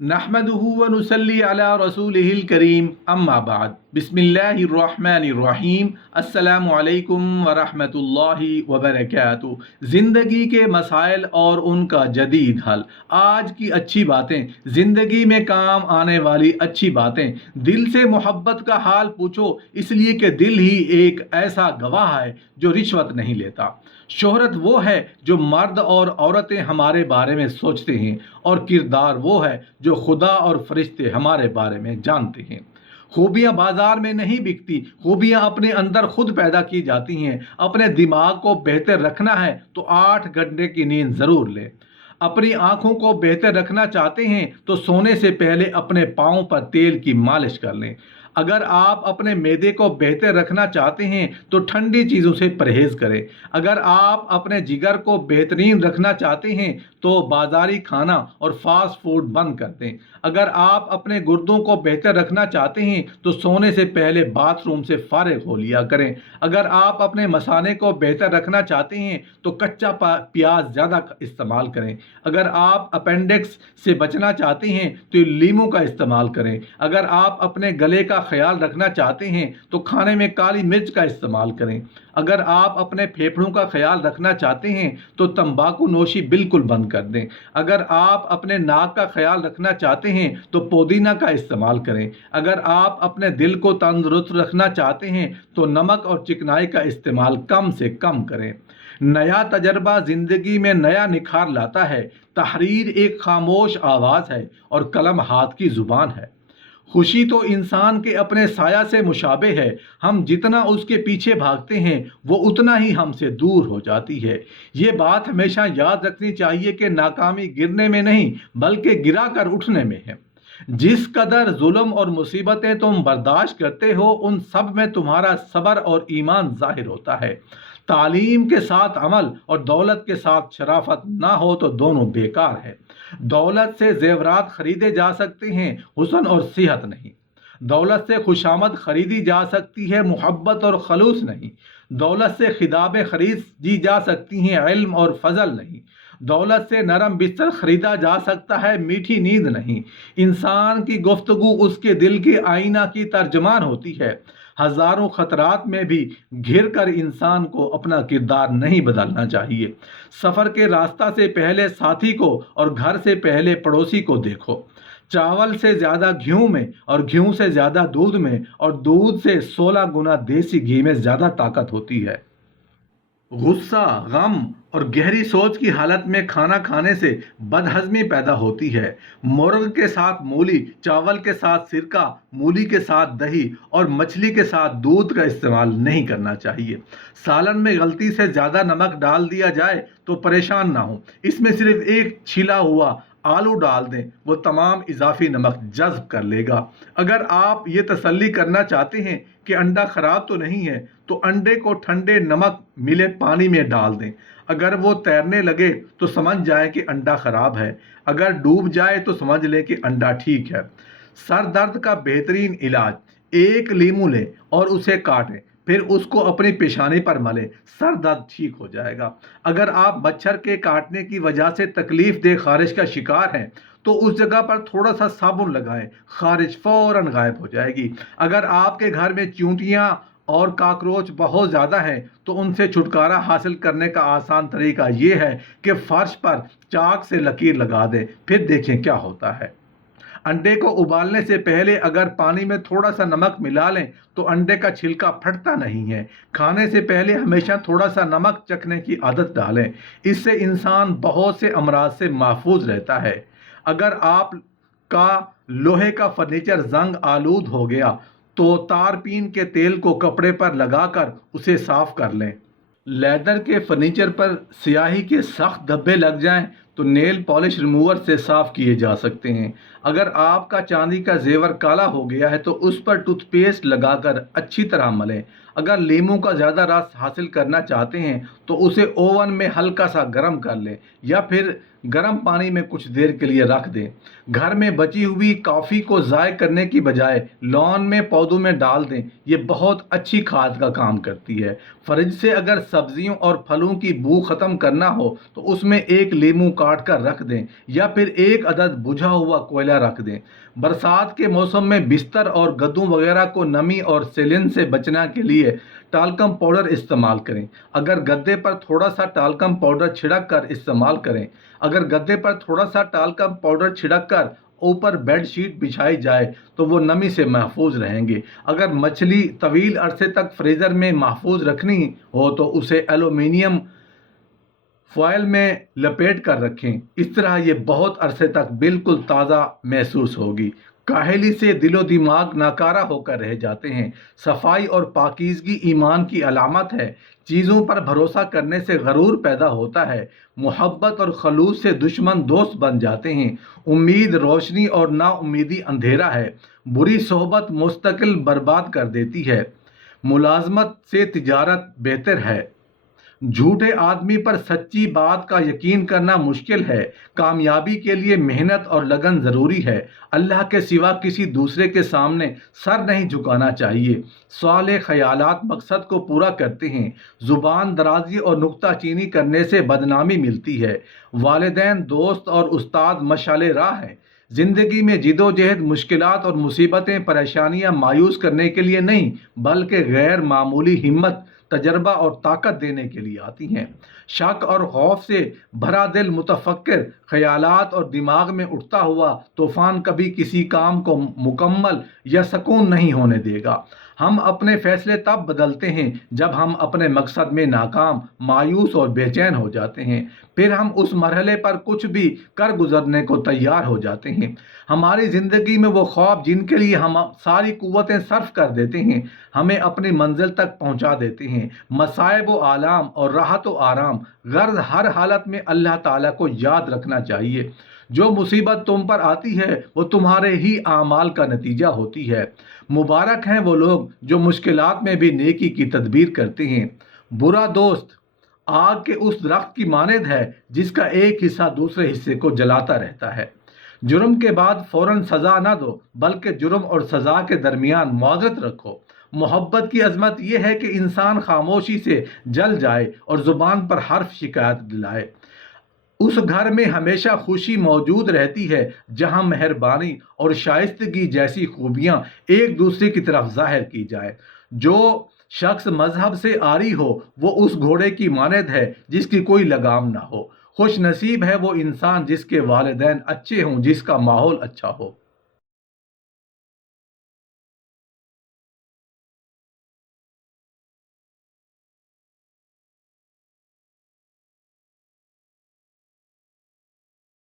नहमदुहु व नुसल्ली अला रसूलिहिल करीम अम्मा बाद बिस्मिल्लाहिर्रहमानिर्रहीम अस्सलामु अलैकुम व रहमतुल्लाहि व बरकातुहू। ज़िंदगी के मसाइल और उनका जदीद हल। आज की अच्छी बातें, ज़िंदगी में काम आने वाली अच्छी बातें। दिल से मोहब्बत का हाल पूछो, इसलिए कि दिल ही एक ऐसा गवाह है जो रिश्वत नहीं लेता। शोहरत वो है जो मर्द और औरतें हमारे बारे में सोचते हैं, और किरदार वो है जो खुदा और फरिश्ते हमारे बारे में जानते हैं। खूबियाँ बाजार में नहीं बिकती, खूबियाँ अपने अंदर खुद पैदा की जाती हैं। अपने दिमाग को बेहतर रखना है तो 8 घंटे की नींद ज़रूर लें। अपनी आंखों को बेहतर रखना चाहते हैं तो सोने से पहले अपने पाँव पर तेल की मालिश कर लें। अगर आप अपने मैदे को बेहतर रखना चाहते हैं तो ठंडी चीज़ों से परहेज़ करें। अगर आप अपने जिगर को बेहतरीन रखना चाहते हैं तो बाज़ारी खाना और फास्ट फूड बंद कर दें। अगर आप अपने गुर्दों को बेहतर रखना चाहते हैं तो सोने से पहले बाथरूम से फारिग हो लिया करें। अगर आप अपने मसाने को बेहतर रखना चाहते हैं तो कच्चा प्याज ज़्यादा इस्तेमाल करें। अगर आप अपेंडिक्स से बचना चाहते हैं तो लीमू का इस्तेमाल करें। अगर आप अपने गले का ख्याल रखना चाहते हैं तो खाने में काली मिर्च का इस्तेमाल करें। अगर आप अपने फेफड़ों का ख्याल रखना चाहते हैं तो तंबाकू नोशी बिल्कुल बंद कर दें। अगर आप अपने नाक का ख्याल रखना चाहते हैं तो पुदीना का इस्तेमाल करें। अगर आप अपने दिल को तंदुरुस्त रखना चाहते हैं तो नमक और चिकनाई का इस्तेमाल कम से कम करें। नया तजर्बा ज़िंदगी में नया निखार लाता है। तहरीर एक खामोश आवाज़ है और कलम हाथ की ज़ुबान है। खुशी तो इंसान के अपने साया से मुशाबे है। हम जितना उसके पीछे भागते हैं वो उतना ही हमसे दूर हो जाती है। ये बात हमेशा याद रखनी चाहिए कि नाकामी गिरने में नहीं बल्कि गिरा कर उठने में है। जिस कदर जुल्म और मुसीबतें तुम बर्दाश्त करते हो उन सब में तुम्हारा सब्र और ईमान जाहिर होता है। तालीम के साथ अमल और दौलत के साथ शराफत ना हो तो दोनों बेकार है। दौलत से जेवरात खरीदे जा सकते हैं, हुस्न और सेहत नहीं। दौलत से खुशामद खरीदी जा सकती है, मोहब्बत और खलूस नहीं। दौलत से खिताबें खरीदी जा सकती हैं, इल्म और फजल नहीं। दौलत से नरम बिस्तर खरीदा जा सकता है, मीठी नींद नहीं। इंसान की गुफ्तगू उसके दिल के आईना की तर्जमान होती है। हजारों खतरात में भी घिर कर इंसान को अपना किरदार नहीं बदलना चाहिए। सफ़र के रास्ता से पहले साथी को और घर से पहले पड़ोसी को देखो। चावल से ज़्यादा घी में और घी से ज़्यादा दूध में और दूध से 16 गुना देसी घी में ज़्यादा ताकत होती है। गुस्सा, गम और गहरी सोच की हालत में खाना खाने से बदहजमी पैदा होती है। मुर्ग के साथ मूली, चावल के साथ सिरका, मूली के साथ दही और मछली के साथ दूध का इस्तेमाल नहीं करना चाहिए। सालन में गलती से ज़्यादा नमक डाल दिया जाए तो परेशान ना हो। इसमें सिर्फ एक छिला हुआ आलू डाल दें, वो तमाम इजाफी नमक जज्ब कर लेगा। अगर आप ये तसल्ली करना चाहते हैं कि अंडा ख़राब तो नहीं है तो अंडे को ठंडे नमक मिले पानी में डाल दें। अगर वो तैरने लगे तो समझ जाए कि अंडा ख़राब है। अगर डूब जाए तो समझ लें कि अंडा ठीक है। सर दर्द का बेहतरीन इलाज, एक लीमू लें और उसे काटें, फिर उसको अपनी पेशानी पर मलें, सर दर्द ठीक हो जाएगा। अगर आप मच्छर के काटने की वजह से तकलीफ दे खारिश का शिकार हैं तो उस जगह पर थोड़ा सा साबुन लगाएं, खारिश फौरन गायब हो जाएगी। अगर आपके घर में चींटियां और काकरोच बहुत ज़्यादा हैं तो उनसे छुटकारा हासिल करने का आसान तरीका ये है कि फर्श पर चाक से लकीर लगा दें, फिर देखें क्या होता है। अंडे को उबालने से पहले अगर पानी में थोड़ा सा नमक मिला लें तो अंडे का छिलका फटता नहीं है। खाने से पहले हमेशा थोड़ा सा नमक चखने की आदत डालें, इससे इंसान बहुत से अमराज से महफूज रहता है। अगर आप का लोहे का फर्नीचर जंग आलूद हो गया तो तारपीन के तेल को कपड़े पर लगाकर उसे साफ कर लें। लेदर के फर्नीचर पर स्याही के सख्त धब्बे लग जाएं तो नेल पॉलिश रिमूवर से साफ किए जा सकते हैं। अगर आपका चांदी का जेवर काला हो गया है तो उस पर टूथपेस्ट लगाकर अच्छी तरह मलें। अगर लीमू का ज़्यादा रस हासिल करना चाहते हैं तो उसे ओवन में हल्का सा गर्म कर लें या फिर गर्म पानी में कुछ देर के लिए रख दें। घर में बची हुई कॉफ़ी को ज़ाय करने की बजाय लॉन में पौधों में डाल दें, ये बहुत अच्छी खाद का काम करती है। फ्रिज से अगर सब्जियों और फलों की बू ख़त्म करना हो तो उसमें एक लीमू काट कर रख दें या फिर एक अदद बुझा हुआ कोयला रख दें। बरसात के मौसम में बिस्तर और गद्दों वगैरह को नमी और सेलिन से बचने के लिए टाल्कम पाउडर इस्तेमाल करें। अगर गद्दे पर थोड़ा सा टाल्कम पाउडर छिड़क कर इस्तेमाल करें अगर गद्दे पर थोड़ा सा टाल्कम पाउडर छिड़क कर ऊपर बेड शीट बिछाई जाए तो वो नमी से महफूज रहेंगे। अगर मछली तवील अरसे तक फ्रीज़र में महफूज रखनी हो तो उसे एल्युमिनियम फॉयल में लपेट कर रखें। इस तरह ये बहुत अरसे तक बिल्कुल ताज़ा महसूस होगी। काहली से दिलो दिमाग नाकारा होकर रह जाते हैं। सफाई और पाकीज़गी ईमान की अलामत है। चीज़ों पर भरोसा करने से गरूर पैदा होता है। मोहब्बत और खलूस से दुश्मन दोस्त बन जाते हैं। उम्मीद रोशनी और नाउम्मीदी अंधेरा है। बुरी सोहबत मुस्तकिल बर्बाद कर देती है। मुलाजमत से तिजारत बेहतर है। झूठे आदमी पर सच्ची बात का यकीन करना मुश्किल है। कामयाबी के लिए मेहनत और लगन ज़रूरी है। अल्लाह के सिवा किसी दूसरे के सामने सर नहीं झुकाना चाहिए। साले ख्यालात मकसद को पूरा करते हैं। ज़ुबान दराजी और नुक्ताचीनी करने से बदनामी मिलती है। वालिदैन, दोस्त और उस्ताद मशाले राह हैं। ज़िंदगी में जिदोजहद, मुश्किलात और मुसीबतें, परेशानियां मायूस करने के लिए नहीं बल्कि गैर मामूली हिम्मत, तजर्बा और ताकत देने के लिए आती हैं। शक और खौफ से भरा दिल मुतफक्किर ख्यालात और दिमाग में उठता हुआ तूफान कभी किसी काम को मुकम्मल या सुकून नहीं होने देगा। हम अपने फैसले तब बदलते हैं जब हम अपने मकसद में नाकाम, मायूस और बेचैन हो जाते हैं। फिर हम उस मरहले पर कुछ भी कर गुजरने को तैयार हो जाते हैं। हमारी ज़िंदगी में वो ख्वाब जिनके लिए हम सारी कुव्वतें सर्फ कर देते हैं हमें अपनी मंजिल तक पहुंचा देते हैं। मसाइब व आलाम और राहत व आराम, गर्ज हर हालत में अल्लाह ताला को याद रखना चाहिए। जो मुसीबत तुम पर आती है वो तुम्हारे ही आमाल का नतीजा होती है। मुबारक हैं वो लोग जो मुश्किलात में भी नेकी की तदबीर करते हैं। बुरा दोस्त आग के उस दरख्त की मानद है जिसका एक हिस्सा दूसरे हिस्से को जलाता रहता है। जुर्म के बाद फौरन सज़ा न दो बल्कि जुर्म और सज़ा के दरमियान मुआज़रत रखो। मोहब्बत की अजमत यह है कि इंसान खामोशी से जल जाए और ज़ुबान पर हर्फ शिकायत दिलाए। उस घर में हमेशा खुशी मौजूद रहती है जहां मेहरबानी और शाइस्तगी जैसी खूबियां एक दूसरे की तरफ जाहिर की जाए। जो शख्स मजहब से आरी हो वो उस घोड़े की मानद है जिसकी कोई लगाम ना हो। खुश नसीब है वो इंसान जिसके वालिदैन अच्छे हों, जिसका माहौल अच्छा हो।